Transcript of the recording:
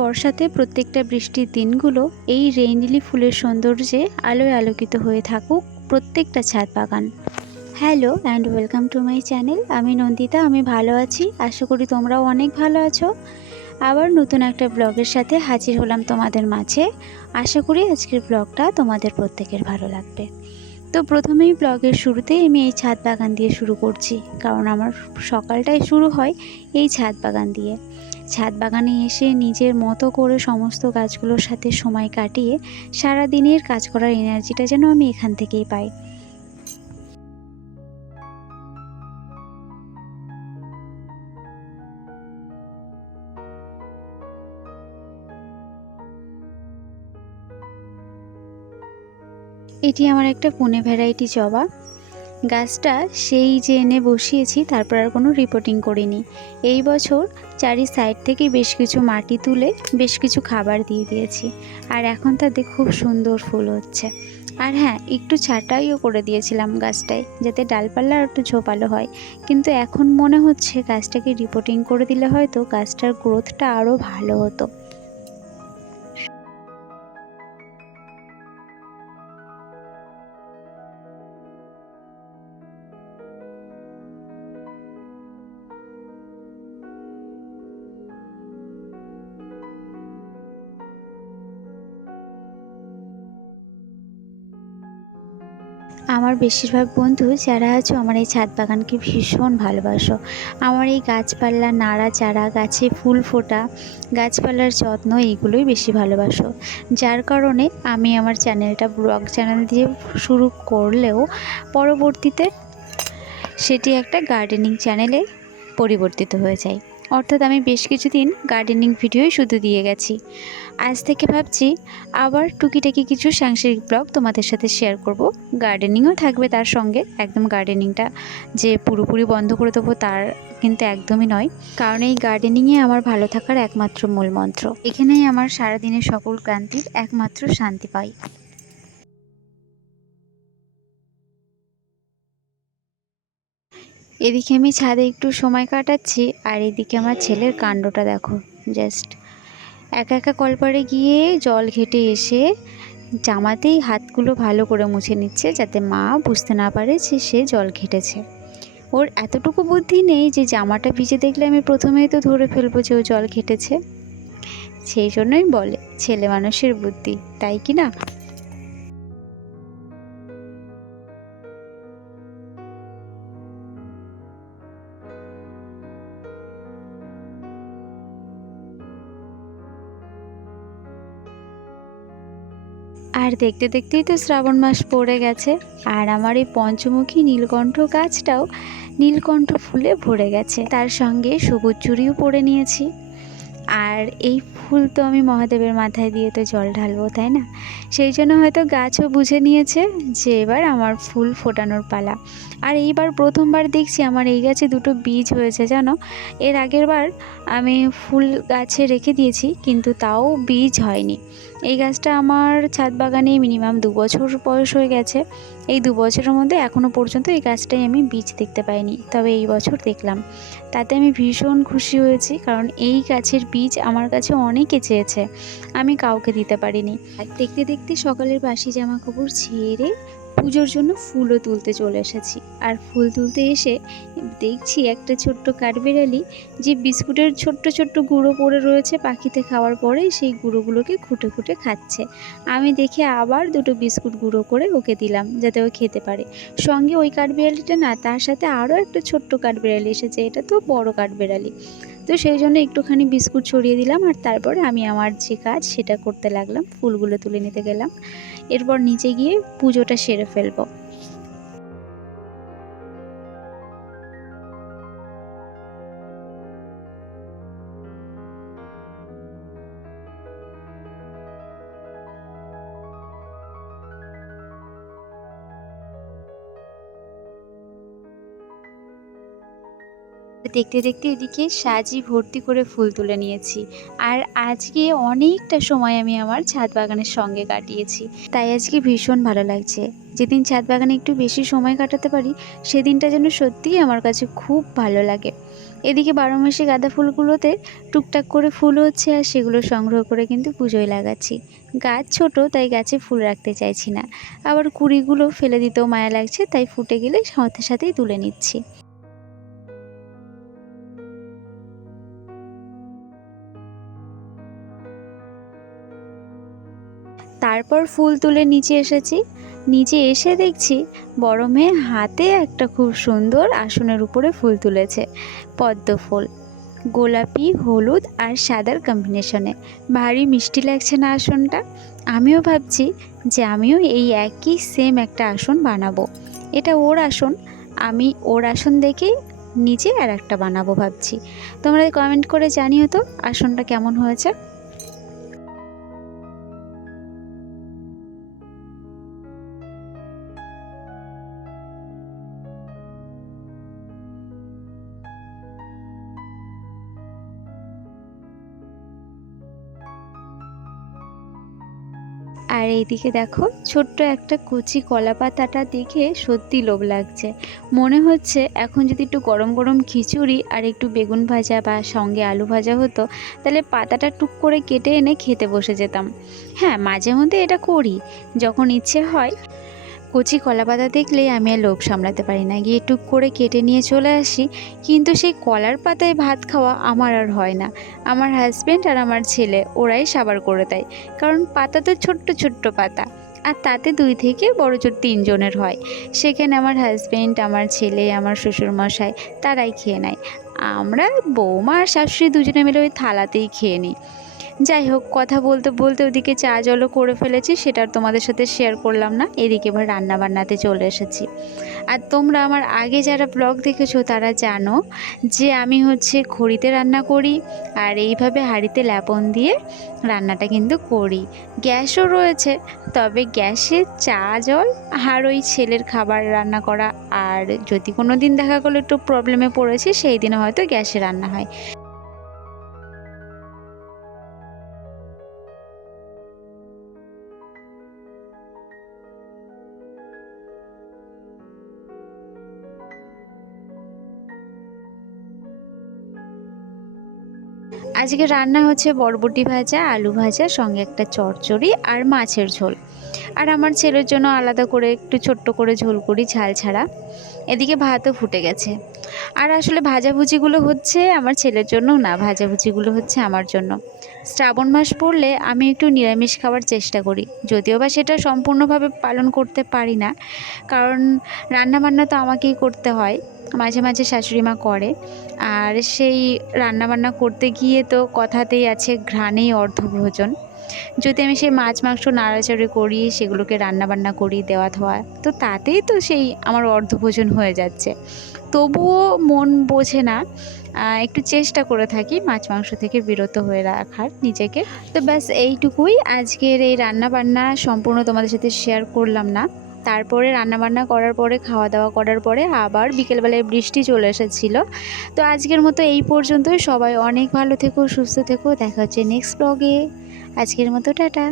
বর্ষাতে প্রত্যেকটা বৃষ্টির দিনগুলো এই রেইনলি ফুলের সৌন্দর্যে আলোয় আলোকিত হয়ে থাকুক প্রত্যেকটা ছাদ বাগান। Hello and welcome to my channel আমি নন্দিতা, আমি ভালো আছি। আশা করি তোমরাও অনেক ভালো আছো। আবার নতুন একটা ব্লগের সাথে হাজির হলাম তোমাদের মাঝে। আশা করি আজকের ব্লগটা তোমাদের প্রত্যেকের ভালো লাগবে। তো প্রথমেই ব্লগের শুরুতেই আমি এই ছাদ বাগান দিয়ে শুরু করছি, কারণ আমার সকালটাই শুরু হয় এই ছাদ বাগান দিয়ে। ছাদ বাগানে এসে নিজের মতো করে সমস্ত গাছগুলোর সাথে সময় কাটিয়ে সারা দিনের কাজ করার এনার্জিটা যেন আমি এখান থেকেই পাই। এটি আমার একটা পুনে ভ্যারাইটি জবা। গাছটা সেই যে এনে বসিয়েছি, তারপর আর কোনো রিপোর্টিং করিনি। এই বছর চারি সাইড থেকে বেশ কিছু মাটি তুলে বেশ কিছু খাবার দিয়ে দিয়েছি। আর এখন তাতে খুব সুন্দর ফুল হচ্ছে। আর হ্যাঁ একটু ছাঁটাইও করে দিয়েছিলাম গাছটায়, যাতে ডালপাল্লা আর একটু ঝোপালো হয়। কিন্তু এখন মনে হচ্ছে গাছটাকে রিপোর্টিং করে দিলে হয়তো গাছটার গ্রোথটা আরও ভালো হতো। আমার বেশিরভাগ বন্ধু যারা আছো, আমার এই ছাদ বাগানকে ভীষণ ভালোবাসো। আমার এই গাছপালা, নাড়া চারা, গাছে ফুল ফোটা, গাছপালার যত্ন, এইগুলোই বেশি ভালোবাসো। যার কারণে আমি আমার চ্যানেলটা, ব্লগ চ্যানেল দিয়ে শুরু করলেও পরবর্তীতে সেটি একটা গার্ডেনিং চ্যানেলে পরিবর্তিত হয়ে যায়। অর্থাৎ আমি বেশ কিছুদিন গার্ডেনিং ভিডিওই শুধু দিয়ে গেছি। আজ থেকে ভাবছি আবার টুকিটাকি কিছু সাংসারিক ব্লগ তোমাদের সাথে শেয়ার করব। গার্ডেনিংও থাকবে তার সঙ্গে, একদম গার্ডেনিংটা যে পুরোপুরি বন্ধ করে দেবো তার কিন্তু একদমই নয়। কারণ এই গার্ডেনিংয়ে আমার ভালো থাকার একমাত্র মূল মন্ত্র। এখানেই আমার সারাদিনের সকল ক্রান্তির একমাত্র শান্তি পাই। এদিকে আমি ছাদে একটু সময় কাটাচ্ছি, আর এদিকে আমার ছেলের কাণ্ডটা দেখো জাস্ট একা একা কলপারে গিয়ে জল ঘেটে এসে জামাতেই হাতগুলো ভালো করে মুছে নিচ্ছে যাতে মা বুঝতে না পারে যে সে জল ঘেটেছে। ওর এতটুকু বুদ্ধি নেই যে জামাটা ভিজে দেখলে আমি প্রথমেই তো ধরে ফেলব যে ও জল ঘেটেছে। সেই জন্যই বলে, ছেলে মানুষের বুদ্ধি, তাই কি না? আর দেখতে দেখতেই তো শ্রাবণ মাস পড়ে গেছে, আর আমার এই পঞ্চমুখী নীলকণ্ঠ গাছটাও নীলকণ্ঠ ফুলে ভরে গেছে। তার সঙ্গে সবুজ চুড়িও পরে নিয়েছি। আর এই ফুল তো আমি মহাদেবের মাথায় দিয়ে তো জল ঢালবো, তাই না? সেই জন্য হয়তো গাছও বুঝে নিয়েছে যে এবার আমার ফুল ফোটানোর পালা। আর এইবার প্রথমবার দেখছি আমার এই গাছে দুটো বীজ হয়েছে, জানো? এর আগের বার আমি ফুল গাছে রেখে দিয়েছি, কিন্তু তাও বীজ হয়নি। এই গাছটা আমার ছাদ বাগানে মিনিমাম দু বছর বয়স হয়ে গেছে। এই দু বছরের মধ্যে এখনও পর্যন্ত এই গাছটাই আমি বীজ দেখতে পাইনি, তবে এই বছর দেখলাম। তাতে আমি ভীষণ খুশি হয়েছি, কারণ এই গাছের বীজ আমার কাছে অনেকে চেয়েছে, আমি কাউকে দিতে পারিনি। দেখতে দেখতে সকালের বাসি জামা কাপড় ছেড়ে পুজোর জন্য ফুলও তুলতে চলে এসেছি। আর ফুল তুলতে এসে দেখছি একটা ছোট্ট কাঠবেড়ালি যে বিস্কুটের ছোট্ট ছোট্ট গুঁড়ো পড়ে রয়েছে পাখিতে খাওয়ার পরে সেই গুঁড়োগুলোকে খুঁটে খুঁটে খাচ্ছে। আমি দেখে আবার দুটো বিস্কুট গুঁড়ো করে ওকে দিলাম যাতে ও খেতে পারে। সঙ্গে ওই কাঠবিড়ালিটা না, তার সাথে আরও একটা ছোট্ট কাঠবিড়ালি এসেছে, এটা তো বড় কাঠবিড়ালি। তো সেই জন্য একটুখানি বিস্কুট ছড়িয়ে দিলাম আর তারপরে আমি আমার যে কাজ সেটা করতে লাগলাম, ফুলগুলো তুলে নিতে গেলাম। এরপর নিচে গিয়ে পুজোটা সেরে ফেলব। দেখতে দেখতে এদিকে সাজি ভর্তি করে ফুল তুলে নিয়েছি। আর আজকে অনেকটা সময় আমি আমার ছাদ বাগানের সঙ্গে কাটিয়েছি। তাই আজকে ভীষণ ভালো লাগছে। যেদিন ছাদ বাগানে একটু বেশি সময় কাটাতে পারি, সেদিনটা যেন সত্যিই আমার কাছে খুব ভালো লাগে। এদিকে বারো মাসে গাঁদা ফুলগুলোতে টুকটাক করে ফুল হচ্ছে আর সেগুলো সংগ্রহ করে কিন্তু পুজোয় লাগাচ্ছি। গাছ ছোট, তাই গাছে ফুল রাখতে চাইছি না। আবার কুড়িগুলো ফেলে দিতেও মায়া লাগছে, তাই ফুটে গেলে সাথে সাথেই তুলে নিচ্ছি। তারপর ফুল তুলে নিচে এসেছি। নিচে এসে দেখছি বড় মেয়ে হাতে একটা খুব সুন্দর আসনের উপরে ফুল তুলেছে, পদ্ম ফুল। গোলাপি, হলুদ আর সাদার কম্বিনেশনে ভারী মিষ্টি লাগছে না আসনটা। আমিও ভাবছি যে আমিও এই একই সেম একটা আসন বানাবো। এটা ওর আসন, আমি ওর আসন দেখেই নিচে আর একটা বানাবো ভাবছি। তোমরা কমেন্ট করে জানিও তো আসনটা কেমন হয়েছে। আর এইদিকে দেখো, ছোট্ট একটা কুচি কলা পাতাটা দেখে সত্যি লোভ লাগছে। মনে হচ্ছে এখন যদি একটু গরম গরম খিচুড়ি আর একটু বেগুন ভাজা বা সঙ্গে আলু ভাজা হতো, তাহলে পাতাটা টুক করে কেটে এনে খেতে বসে যেতাম। হ্যাঁ মাঝে মধ্যে এটা করি, যখন ইচ্ছে হয়। কচি কলা পাতা দেখলেই আমি আর লোভ সামলাতে পারি না। গিয়ে টুক করে কেটে নিয়ে চলে আসি। কিন্তু সেই কলার পাতায় ভাত খাওয়া আমার আর হয় না। আমার হাজব্যান্ড আর আমার ছেলে, ওরাই সাবার করে দেয়। কারণ পাতা তো ছোট্ট ছোট্ট পাতা। আর তাতে দুই থেকে বড় জোর তিনজনের হয়। সেখানে আমার হাজব্যান্ড আমার ছেলে, আমার শ্বশুরমশাই, তারাই খেয়ে নেয়। আমরা বৌমা আর শাশুড়ি দুজনে মিলে ওই থালাতেই খেয়ে নিই। যাই হোক, কথা বলতে বলতে ওদিকে চা জলও করে ফেলেছি, সেটা তোমাদের সাথে শেয়ার করলাম না। এদিকে এবার রান্না বান্নাতে চলে এসেছি। আর তোমরা আমার আগে যারা ব্লগ দেখেছ, তারা জানো যে আমি হচ্ছে খড়িতে রান্না করি আর এইভাবে হাঁড়িতে ল্যাপন দিয়ে রান্নাটা কিন্তু করি। গ্যাসও রয়েছে, তবে গ্যাসে চা, জল আর ওই ছেলের খাবার রান্না করা। আর যদি কোনো দিন দেখা গেলো একটু প্রবলেমে পড়েছি, সেই দিনে হয়তো গ্যাসে রান্না হয়। আজকে রান্না হচ্ছে বরবটি ভাজা আলু ভাজা সঙ্গে একটা চচ্চড়ি আর মাছের ঝোল। আর আমার ছেলের জন্য আলাদা করে একটু ছোট্ট করে ঝোল করি, ঝাল ছাড়া। এদিকে ভাতও ফুটে গেছে। আর আসলে ভাজাভুজিগুলো হচ্ছে আমার ছেলের জন্য না, ভাজাভুজিগুলো হচ্ছে আমার জন্য। শ্রাবণ মাস পড়লে আমি একটু নিরামিষ খাওয়ার চেষ্টা করি। যদিও বা সেটা সম্পূর্ণভাবে পালন করতে পারি না, কারণ রান্নাবান্না তো আমাকেই করতে হয়। মাঝে মাঝে শাশুড়ি মা করে। আর সেই রান্নাবান্না করতে গিয়ে তো কথাতেই আছে, ঘ্রাণেই অর্ধভোজন যদি আমি সেই মাছ, মাংস নাড়াচাড়ি করি, সেগুলোকে রান্নাবান্না করি, দেওয়া ধোয়া, তো তাতেই তো সেই আমার অর্ধভোজন হয়ে যাচ্ছে। তবুও মন বোঝে না একটু চেষ্টা করে থাকি মাছ, মাংস থেকে বিরত হয়ে রাখার নিজেকে। তো ব্যাস, এইটুকুই। আজকের এই রান্না বান্না সম্পূর্ণ তোমাদের সাথে শেয়ার করলাম না। তারপরে রান্নাবান্না করার পরে খাওয়া দাওয়া করার পরে আবার বিকেলবেলায় বৃষ্টি চলে এসেছিল। তো আজকের মতো এই পর্যন্তই। সবাই অনেক ভালো থেকো, সুস্থ থেকো। দেখা হচ্ছে নেক্সট ব্লগে আজকের মতো টাটা।